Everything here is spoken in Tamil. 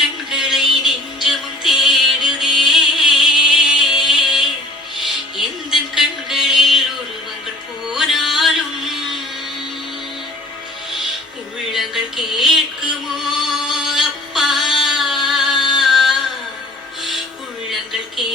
கண்களை நெஞ்சமும் தேடுதே. எந்த கண்களில் உருவங்கள் போனாலும் உள்ளங்கள் கேட்குமோ அப்பா? உள்ளங்கள் கே